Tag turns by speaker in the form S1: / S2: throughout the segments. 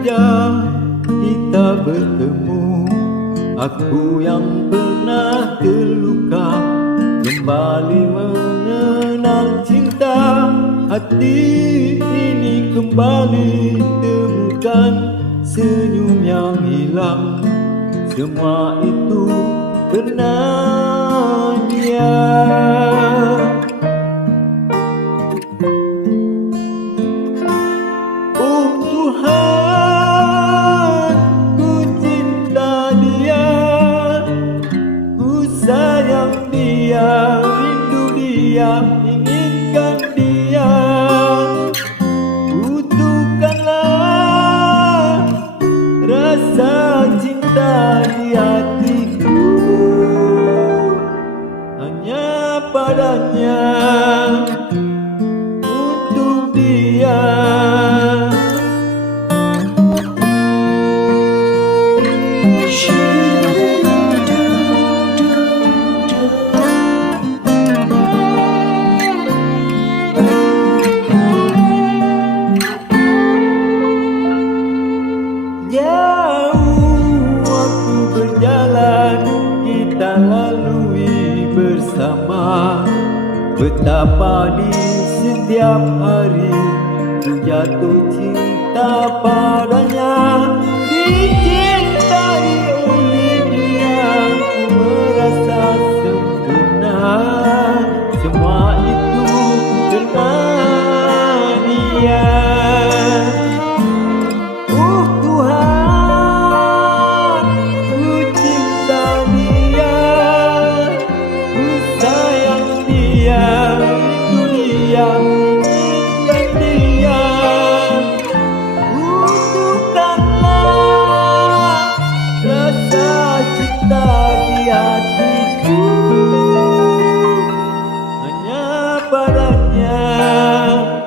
S1: sengaja kita bertemu. Aku yang pernah terluka kembali mengenal cinta. Hati ini kembali temukan senyum yang hilang. Semua itu pernah dia dia, rindu dia, inginkan dia. Butuhkanlah rasa cinta di hatiku. Hanya padanya Betapa di setiap hari jatuh cinta padanya. Dicintai oleh dia ku merasa sempurna. Semua itu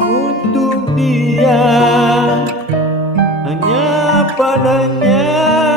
S1: untuk dia hanya padanya